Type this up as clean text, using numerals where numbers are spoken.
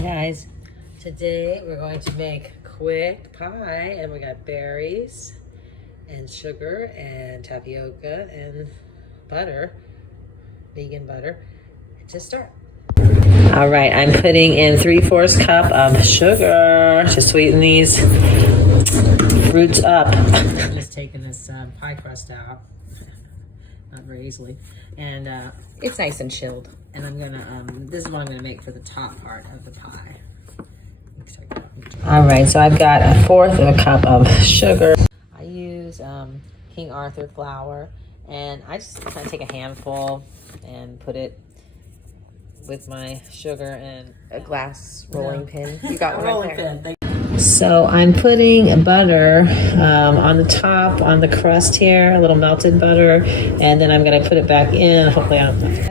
Hi guys, today we're going to make quick pie, and we got berries and sugar and tapioca and butter, vegan butter, to start. All right, I'm putting in 3/4 cup of sugar to sweeten these fruits up. I'm just taking this pie crust out, not very easily, and it's nice and chilled. And I'm gonna, this is what I'm gonna make for the top part of the pie. All right, so I've got 1/4 cup of sugar. I use King Arthur flour, and I just kind of take a handful and put it with my sugar and a glass rolling pin. You got one rolling right there. pin. So I'm putting butter on the top, on the crust here, a little melted butter, and then I'm gonna put it back in. Hopefully I don't have to